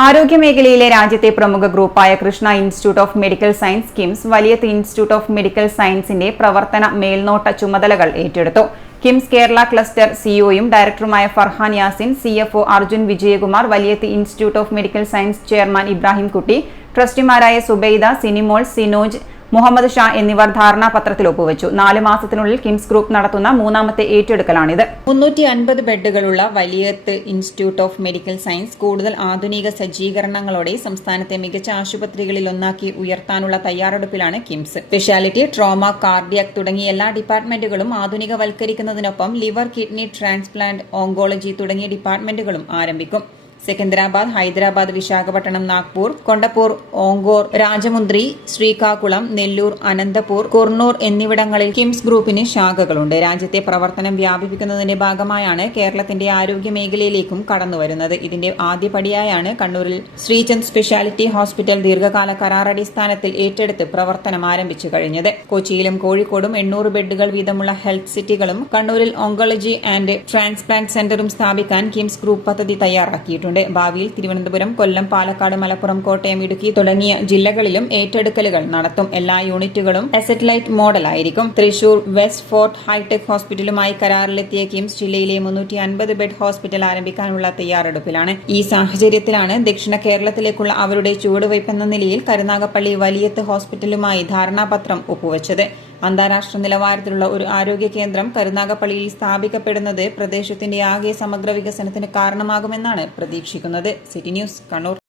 ആരോഗ്യമേഖലയിലെ രാജ്യത്തെ പ്രമുഖ ഗ്രൂപ്പായ Krishna institute of medical science KIMS Valiyath institute of medical സയൻസിന്റെ പ്രവർത്തന മേൽനോട്ട ചുമതലകൾ ഏറ്റെടുത്തു. കിംസ് കേരള ക്ലസ്റ്റർ സിഇഒയും ഡയറക്ടറുമായ Farhan Yasin, CFO Arjun Vijayakumar, Valiyath institute of medical science chairman Ibrahim Kutty, ട്രസ്റ്റിമാരായ Subaida, Sinimol, Sinoj, Muhammad Shah എന്നിവർ ധാരണാപത്രത്തിൽ ഒപ്പുവച്ചു. 4 മാസത്തിനുള്ളിൽ കിംസ് ഗ്രൂപ്പ് നടത്തുന്ന മൂന്നാമത്തെ ഏറ്റെടുക്കലാണിത്. 350 ബെഡുകളുള്ള Valiyath institute of medical science കൂടുതൽ ആധുനിക സജ്ജീകരണങ്ങളോടെ സംസ്ഥാനത്തെ മികച്ച ആശുപത്രികളിലൊന്നാക്കി ഉയർത്താനുള്ള തയ്യാറെടുപ്പിലാണ് കിംസ്. സ്പെഷ്യാലിറ്റി, ട്രോമ, കാർഡിയാക് തുടങ്ങിയ എല്ലാ ഡിപ്പാർട്ട്മെന്റുകളും ആധുനികവൽക്കരിക്കുന്നതിനൊപ്പം ലിവർ, കിഡ്നി, ട്രാൻസ്പ്ലാന്റ്, ഓങ്കോളജി തുടങ്ങിയ ഡിപ്പാർട്ട്മെന്റുകളും ആരംഭിക്കും. സെക്കന്ദരാബാദ്, ഹൈദരാബാദ്, വിശാഖപട്ടണം, നാഗ്പൂർ, കൊണ്ടപ്പൂർ, ഓങ്കോർ, രാജമുന്ദ്രി, ശ്രീകാകുളം, നെല്ലൂർ, അനന്തപൂർ, കുർണൂർ എന്നിവിടങ്ങളിൽ കിംസ് ഗ്രൂപ്പിന് ശാഖകളുണ്ട്. രാജ്യത്തെ പ്രവർത്തനം വ്യാപിപ്പിക്കുന്നതിന്റെ ഭാഗമായാണ് കേരളത്തിന്റെ ആരോഗ്യ മേഖലയിലേക്കും കടന്നുവരുന്നത്. ഇതിന്റെ ആദ്യപടിയായാണ് കണ്ണൂരിൽ ശ്രീചന്ദ് സ്പെഷ്യാലിറ്റി ഹോസ്പിറ്റൽ ദീർഘകാല കരാറടിസ്ഥാനത്തിൽ ഏറ്റെടുത്ത് പ്രവർത്തനം ആരംഭിച്ചു കഴിഞ്ഞത്. കൊച്ചിയിലും കോഴിക്കോടും 800 ബെഡുകൾ വീതമുള്ള ഹെൽത്ത് സിറ്റികളും കണ്ണൂരിൽ ഓങ്കോളജി ആൻഡ് ട്രാൻസ്പ്ലാന്റ് സെന്ററും സ്ഥാപിക്കാൻ കിംസ് ഗ്രൂപ്പ് പദ്ധതി തയ്യാറാക്കിയിട്ടുണ്ട്. ഭാവിയിൽ തിരുവനന്തപുരം, കൊല്ലം, പാലക്കാട്, മലപ്പുറം, കോട്ടയം, ഇടുക്കി തുടങ്ങിയ ജില്ലകളിലും ഏറ്റെടുക്കലുകൾ നടത്തും. എല്ലാ യൂണിറ്റുകളും അസറ്റ് ലൈറ്റ് മോഡലായിരിക്കും. തൃശൂർ വെസ്റ്റ് ഫോർട്ട് ഹൈടെക് ഹോസ്പിറ്റലുമായി കരാറിലെത്തിയ കിംസ് ജില്ലയിലെ 350 ബെഡ് ഹോസ്പിറ്റൽ ആരംഭിക്കാനുള്ള തയ്യാറെടുപ്പിലാണ്. ഈ സാഹചര്യത്തിലാണ് ദക്ഷിണ കേരളത്തിലേക്കുള്ള അവരുടെ ചുവടുവയ്പെന്ന നിലയിൽ കരുനാഗപ്പള്ളി വലിയത്ത് ഹോസ്പിറ്റലുമായി ധാരണാപത്രം ഒപ്പുവച്ചത്. അന്താരാഷ്ട്ര നിലവാരത്തിലുള്ള ഒരു ആരോഗ്യ കേന്ദ്രം കരുനാഗപ്പള്ളിയിൽ സ്ഥാപിക്കപ്പെടുന്നത് പ്രദേശത്തിന്റെ ആകെ സമഗ്ര വികസനത്തിന് കാരണമാകുമെന്നാണ് പ്രതീക്ഷിക്കുന്നത്. City news, Kannur.